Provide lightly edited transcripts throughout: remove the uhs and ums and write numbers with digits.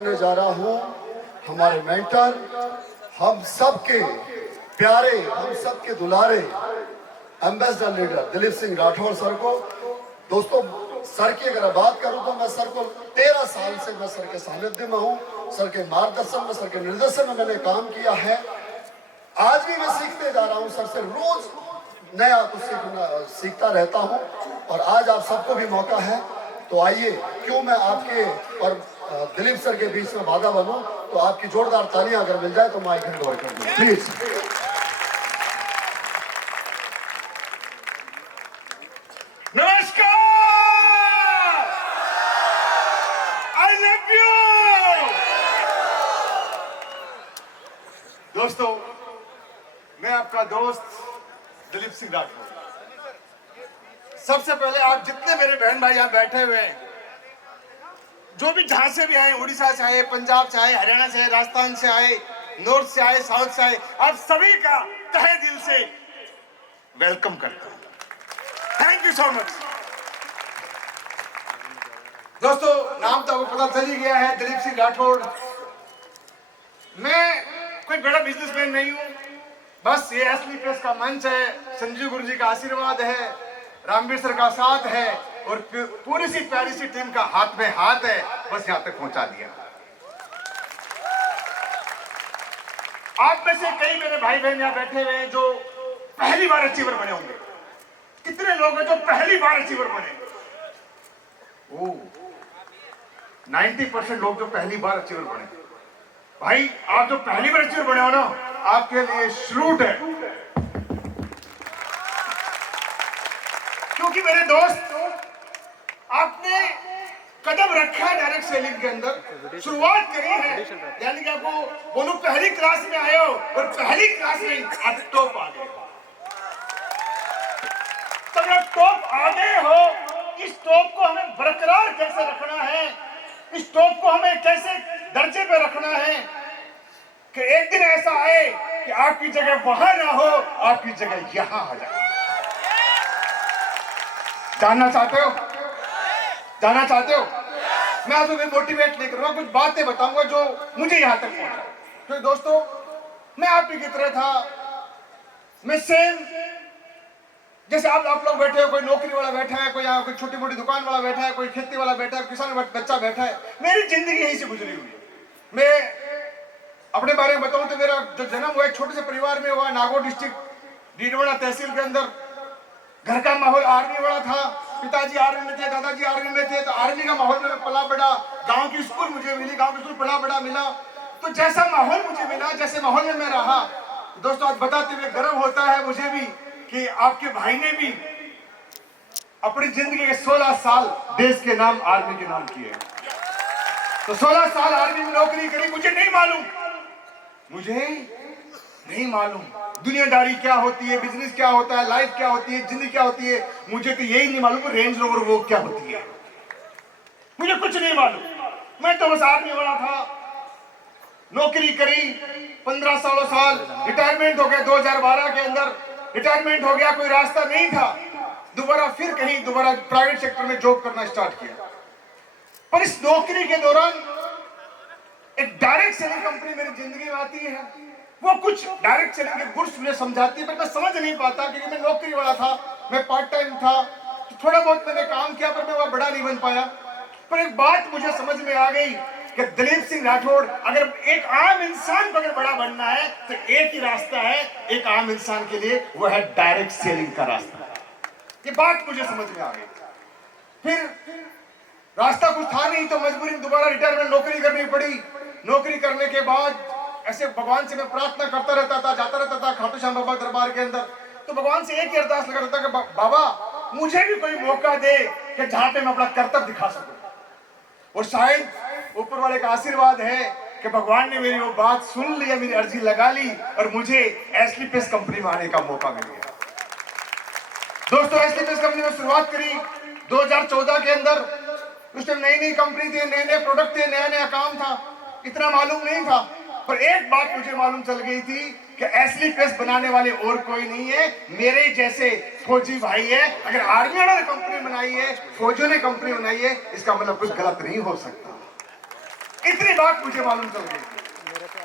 जा रहा हूं हमारे मेंटर, हम सबके प्यारे, हम सबके दुलारे ambassador leader Dilip Singh Rathore sir को। दोस्तों, सर की अगर बात करूं तो मैं सर को 13 साल से मैं सर के सानिध्य में हूं, सर के मार्गदर्शन में, सर के निर्देशन में मैंने काम किया है। आज भी मैं सीखते जा रहा हूं, सर से रोज नया कुछ सीखता रहता हूं और आज आप सबको भी मौका है तो आइए, क्यों मैं आपके और दिलीप सर के बीच में बाधा बनूं। तो आपकी जोरदार तालियां अगर मिल जाए तो माइक हैंड ओवर कर दूं प्लीज। नमस्कार, आई लव यू। दोस्तों, मैं आपका दोस्त दिलीप सिंह राठौर। सबसे पहले आप जितने मेरे बहन भाई यहाँ बैठे हुए हैं, जो भी जहां से भी आए, उड़ीसा से आए, पंजाब से आए, हरियाणा से आए, राजस्थान से आए, नॉर्थ से आए, साउथ से आए, आप सभी का तहे दिल से वेलकम करता हूं। Thank you so much. दोस्तों, नाम तो आपको पता चल ही गया है, दिलीप सिंह राठौर। मैं कोई बड़ा बिजनेसमैन नहीं हूं, बस ये असली प्रेस का मंच है, संजीव गुरु जी का आशीर्वाद है, रामवीर सर का साथ है और पूरी सी प्यारी सी टीम का हाथ में हाथ है, बस यहां तक पहुंचा दिया। आप में से कई मेरे भाई बहन यहां बैठे हुए हैं जो पहली बार अचीवर बने होंगे। कितने लोग हैं जो पहली बार अचीवर बने? 90% लोग जो पहली बार अचीवर बने। भाई, आप जो पहली बार अचीवर बने हो ना, आपके लिए सैल्यूट है। क्योंकि मेरे दोस्त, आपने कदम रखा है डायरेक्ट सेलिंग के अंदर, शुरुआत करी है। यानी कि आपको बोलो पहली क्लास में आए हो और पहली क्लास में आप टॉप आ गए। तो जब टॉप आ गए हो, इस टॉप को हमें बरकरार कैसे रखना है, इस टॉप को हमें कैसे दर्जे पे रखना है कि एक दिन ऐसा आए कि आपकी जगह वहां ना हो, आपकी जगह यहां आ जाए। जानना चाहते हो? जानना चाहते हो? मैं आपको भी मोटिवेट नहीं करूंगा, कुछ बातें बताऊंगा जो मुझे यहां तक पहुंचा। तो दोस्तों, मैं आप ही की तरह था। मैं सेम जैसे आप लोग बैठे हो, कोई नौकरी वाला बैठा है, कोई यहाँ कोई छोटी मोटी दुकान वाला बैठा है, कोई खेती वाला बैठा है, किसान बच्चा बैठा है। मेरी जिंदगी यहीं से गुजरी हुई है। मैं अपने बारे में बताऊं तो मेरा जो जन्म हुआ है छोटे से परिवार में हुआ, नागौर डिस्ट्रिक्ट डीडवाना तहसील के अंदर। घर का माहौल आर्मी वाला था, पिताजी आर्मी में थे, दादाजी आर्मी में थे, तो आर्मी का माहौल में पला बड़ा। गांव की स्कूल मुझे मिली, गांव की स्कूल पला बड़ा मिला। तो जैसा माहौल मुझे मिला, जैसे माहौल में मैं रहा, दोस्तों आज बताते हुए गर्व होता है मुझे भी कि आपके भाई ने भी अपनी जिंदगी के 16 साल देश के नाम, आर्मी के नाम किए। तो 16 साल आर्मी में नौकरी करी। मुझे नहीं मालूम दुनियादारी क्या होती है, बिजनेस क्या होता है, लाइफ क्या होती है, जिंदगी क्या होती है। मुझे तो यही नहीं मालूम कि रेंज रोवर वो क्या होती है। मुझे कुछ नहीं मालूम। मैं तो बस आर्मी वाला था, नौकरी करी 15 साल, रिटायरमेंट हो गया 2012 के अंदर। रिटायरमेंट हो गया, कोई रास्ता नहीं था, दोबारा प्राइवेट सेक्टर में जॉब करना स्टार्ट किया। पर इस नौकरी के दौरान एक डायरेक्ट सेलिंग कंपनी मेरी जिंदगी में आती है। वो कुछ डायरेक्ट सेलिंग के गुड्स मुझे समझाती है, पर मैं समझ नहीं पाता क्योंकि मैं नौकरी वाला था, मैं पार्ट टाइम था। तो थोड़ा बहुत मैंने काम किया पर मैं वह बड़ा नहीं बन पाया। पर एक बात मुझे समझ में आ गई कि दिलीप सिंह राठौर, अगर एक आम इंसान को अगर बड़ा बनना है तो एक ही रास्ता है एक आम इंसान के लिए, वो है डायरेक्ट सेलिंग का रास्ता। ये बात मुझे समझ में आ गई। फिर रास्ता कुछ था नहीं तो मजबूरी में दोबारा रिटायरमेंट नौकरी करनी पड़ी। नौकरी करने के बाद ऐसे भगवान से मैं प्रार्थना करता रहता था, जाता रहता था खाटू श्याम बाबा दरबार के अंदर। तो भगवान से एक ही अरदास लगा रहता कि बाबा मुझे भी कोई मौका दे कि जहां पे मैं अपना कर्तव्य दिखा सकूं। और शायद ऊपर वाले का आशीर्वाद है कि भगवान ने मेरी वो बात सुन ली, मेरी अर्जी लगा ली और मुझे एसली पेस कंपनी में आने का मौका मिल गया। दोस्तों, एसली पेस कंपनी में शुरुआत करी 2014 के अंदर। उस टाइम नई कंपनी थी, नए प्रोडक्ट थे, नया काम था, इतना मालूम नहीं था। पर एक बात मुझे मालूम चल गई थी कि एसली पेस बनाने वाले और कोई नहीं है, मेरे जैसे फौजी भाई है। अगर आर्मी वालों ने कंपनी बनाई है, फौजियों ने कंपनी बनाई है, इसका मतलब कुछ गलत नहीं हो सकता। इतनी बात मुझे मालूम चल गई।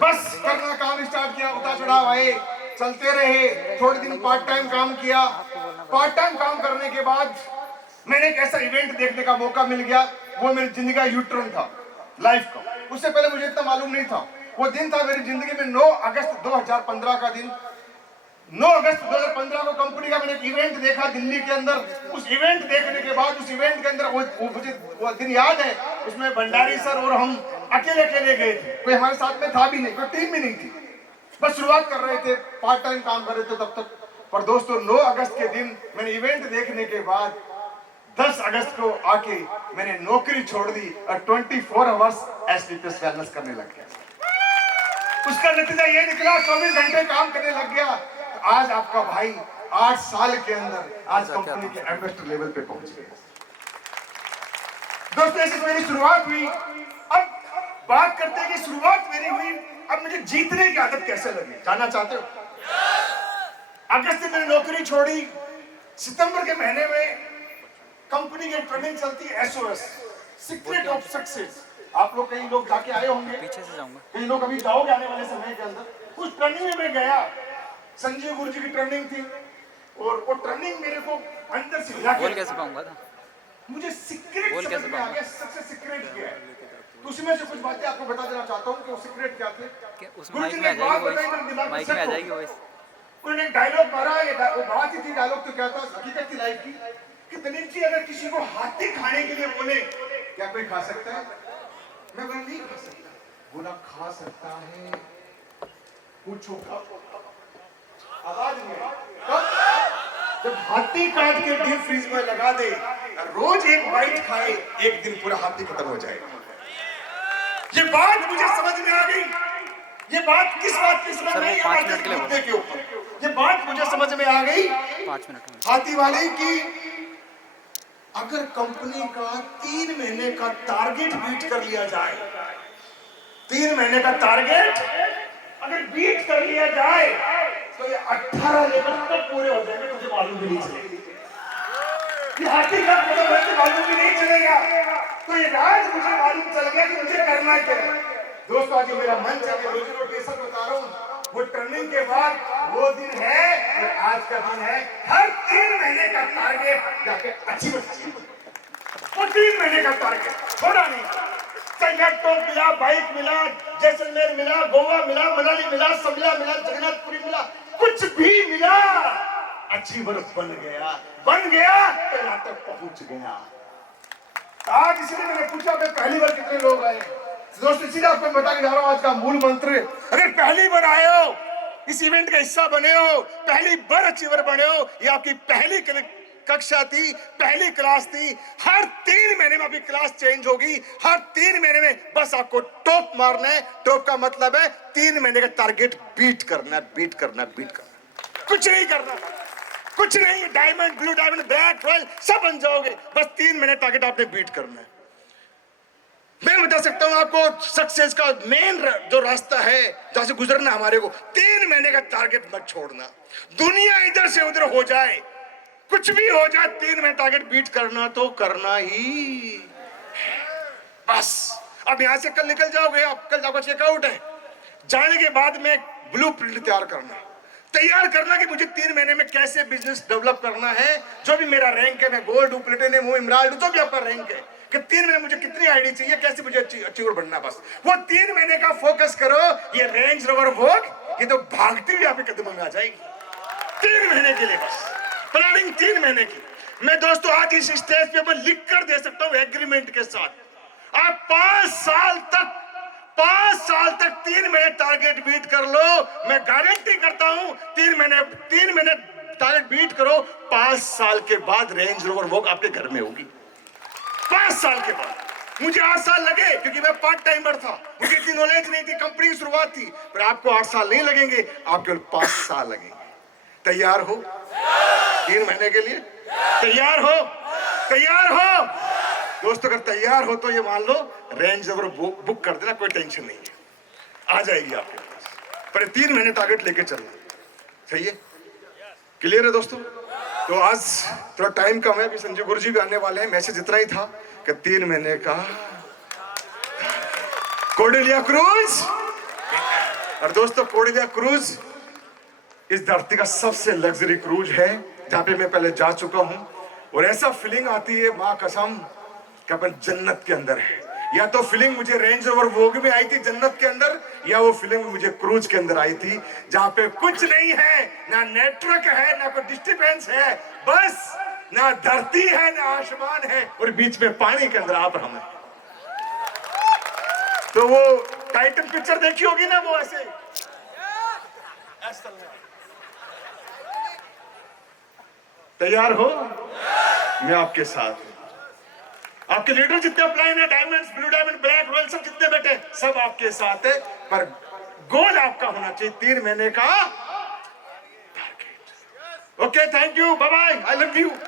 बस करना काम स्टार्ट किया, उतार चढ़ाव आए, चलते रहे। थोड़े दिन पार्ट टाइम काम किया। पार्ट टाइम काम करने के बाद मैंने एक ऐसा इवेंट देखने का मौका मिल गया, वो मेरी जिंदगी का यूटर्न था लाइफ का। उससे पहले मुझे इतना मालूम नहीं था। वो दिन था मेरी जिंदगी में 9 अगस्त 2015 का दिन। 9 अगस्त 2015 को कंपनी का मैंने एक इवेंट देखा दिल्ली के अंदर। उस इवेंट देखने के बाद उस इवेंट के अंदर मुझे वो दिन याद है। उसमें भंडारी सर और हम अकेले अकेले गए थे, कोई हमारे साथ में था भी नहीं, कोई टीम भी नहीं थी। बस शुरुआत कर रहे थे, पार्ट टाइम काम कर रहे थे तब तक। पर दोस्तों 9 अगस्त के दिन मैंने इवेंट देखने के बाद 10 अगस्त को आके मैंने नौकरी छोड़ दी और 24 आवर्स एसपीपीएस वेलनेस करने लग गया। उसका नतीजा ये निकला, 24 घंटे काम करने लग गया। तो आज आपका भाई 8 साल के अंदर आज कंपनी के एम्बेसडर लेवल पे पहुंच गया। दोस्तों ऐसी मेरी शुरुआत हुई। अब बात करते हैं कि शुरुआत मेरी हुई, अब मुझे जीतने की आदत कैसे लगी, जानना चाहते हो? अगस्त में मैंने नौकरी छोड़ी। सितंबर के महीने में कंपनी की ट्रेनिंग चलती है, एसओएस, सीक्रेट ऑफ सक्सेस। आप लोग कई लोग जाके आए होंगे, पीछे से जाऊंगा, कई लोग अभी जाओगे आने वाले समय के अंदर। उस ट्रेनिंग में मैं गया, संजीव गुरु जी की ट्रेनिंग थी और वो ट्रेनिंग मेरे को अंदर से हिला बोल के कैसे पाऊंगा था? मुझे सीक्रेट बोल समझ कैसे में आ गया, सबसे सीक्रेट क्या है। तो उसमें से कुछ बातें आपको बता देना चाहता हूँ कि वो सीक्रेट क्या थे। क्या उस गुरु माइक जी में ने आ एक बात जाएगी बताई, मेरे वॉइस? दिमाग में माइक सेट में आ हो जाएगी गई। वॉइस? उन्होंने एक डायलॉग मारा, वो बात ही थी। डायलॉग तो क्या था, हकीकत थी लाइफ की, कि दिलीप जी अगर किसी को हाथी खाने के लिए बोले, क्या कोई खा सकता है? मैं बोला नहीं खा सकता। बोला खा सकता है, पूछो कब? आवाज नहीं आई। कब? जब हाथी काट के डीप फ्रीज में लगा दे, रोज एक बाइट खाए, एक दिन पूरा हाथी खत्म हो जाएगा। ये बात मुझे समझ में आ गई। ये बात किस बात की समझ सर, में वो आई? 5 मिनट के लिए मुद्दे के ऊपर ये बात मुझे समझ में आ गई। 5 मिनट में हाथी वाले की अगर कंपनी का 3 महीने का टारगेट बीट कर लिया जाए, 3 महीने का टारगेट अगर बीट कर लिया जाए तो ये 18 लेवल तक पूरे हो जाएंगे, तुझे मालूम भी नहीं चलेगा। ये हाथी का मतलब है कि मालूम भी नहीं चलेगा। तो ये राज मुझे मालूम चल गया कि मुझे करना क्या है। दोस्तों आज मेरा मन चाहिए, रोजी रोटी बेशक बता रहा हूँ, वो ट्रेनिंग के बाद वो दिन है और आज का दिन है। हर 3 महीने का टारगेट जाके अचीव कीजिए। वो 3 महीने का टारगेट थोड़ा नहीं, चाहे लैपटॉप मिला, बाइक मिला, जैसलमेर मिला, गोवा मिला, मनाली मिला, शिमला मिला, जगन्नाथपुरी मिला, कुछ भी मिला, अचीवर बन गया तो यहाँ तक पहुंच गया। आज इसलिए मैंने पूछा कि पहली बार कितने लोग आए। दोस्तों इसीलिए आपको बताने जा रहा हूं आज का मूल मंत्र। अगर पहली बार आए हो, इस इवेंट का हिस्सा बने हो, पहली बार अचीवर बने हो, ये आपकी पहली कक्षा थी, पहली क्लास थी। हर 3 महीने में आपकी क्लास चेंज होगी। हर 3 महीने में बस आपको टॉप मारना है। टॉप का मतलब है 3 महीने का टारगेट बीट करना, बीट करना, बीट करना, कुछ नहीं करना, कुछ नहीं। Diamond, blue diamond, black, royal सब बन जाओगे, बस 3 महीने टारगेट आपने बीट करना है। मैं बता सकता हूं आपको सक्सेस का मेन जो रास्ता है जहां से गुजरना हमारे को, 3 महीने का टारगेट मत छोड़ना। दुनिया इधर से उधर हो जाए, कुछ भी हो जाए, 3 महीने टारगेट बीट करना तो करना ही बस। अब यहां से कल निकल जाओगे, आप कल आपका चेकआउट है। जाने के बाद में ब्लूप्रिंट तैयार करना कि मुझे 3 महीने में कैसे बिजनेस डेवलप करना है। जो भी मेरा रैंक है, मैं गोल्ड हूं, प्लेटिनम हूं, इमराल्ड हूं, जो भी आपका रैंक है, कि 3 महीने मुझे कितनी आईडी चाहिए, कैसे मुझे अचीवर बनना, बस वो 3 महीने का फोकस करो। ये रेंज रोवर वोग ये तो भागती हुई आपके कदमों में आ जाएगी। 3 महीने के लिए बस प्लानिंग, 3 महीने की। मैं दोस्तों आज इस स्टेज पे मैं लिख कर दे सकता हूं एग्रीमेंट के साथ, आप 5 साल तक 3 महीने टारगेट बीट कर लो। मैं गारंटी करता हूं 3 महीने टारगेट बीट करो, 5 साल के बाद रेंज रोवर वोग आपके घर में होगी। 5 साल के बाद। मुझे 8 साल लगे क्योंकि मैं पार्ट टाइमर था, मुझे इतनी नॉलेज नहीं थी, कंपनी की शुरुआत थी। पर आपको 8 साल नहीं लगेंगे, आपके 5 साल लगेंगे। तैयार हो 3 महीने के लिए? तैयार हो? तैयार हो दोस्तों? अगर तैयार हो तो ये मान लो रेंज रोवर बुक कर देना, कोई टेंशन नहीं है, आ जाएगी आपके पास। पर 3 महीने टारगेट लेके चलना, सही है? क्लियर है दोस्तों? तो आज थोड़ा टाइम कम है, अभी संजय गुरु जी भी आने वाले हैं। मैसेज इतना ही था कि 3 महीने का कोर्डेलिया क्रूज। और दोस्तों कोर्डेलिया क्रूज इस धरती का सबसे लग्जरी क्रूज है जहां पे मैं पहले जा चुका हूं, और ऐसा फीलिंग आती है मां कसम कि अपन जन्नत के अंदर है। या तो फीलिंग मुझे रेंज रोवर वोग में आई थी जन्नत के अंदर, या वो फीलिंग मुझे क्रूज के अंदर आई थी जहां पे कुछ नहीं है, ना नेटवर्क है, ना कोई डिस्टर्बेंस है, बस ना धरती है ना आसमान है, और बीच में पानी के अंदर आप हम हैं। तो वो टाइटन पिक्चर देखी होगी ना, वो ऐसे तैयार हो? मैं आपके साथ हूं। आपके लीडर जितने अप्लाइन है, diamonds, blue diamond, black royal, सब जितने बैठे सब आपके साथ है, पर गोल आपका होना चाहिए 3 महीने का target. Okay, thank you, bye bye, I love you.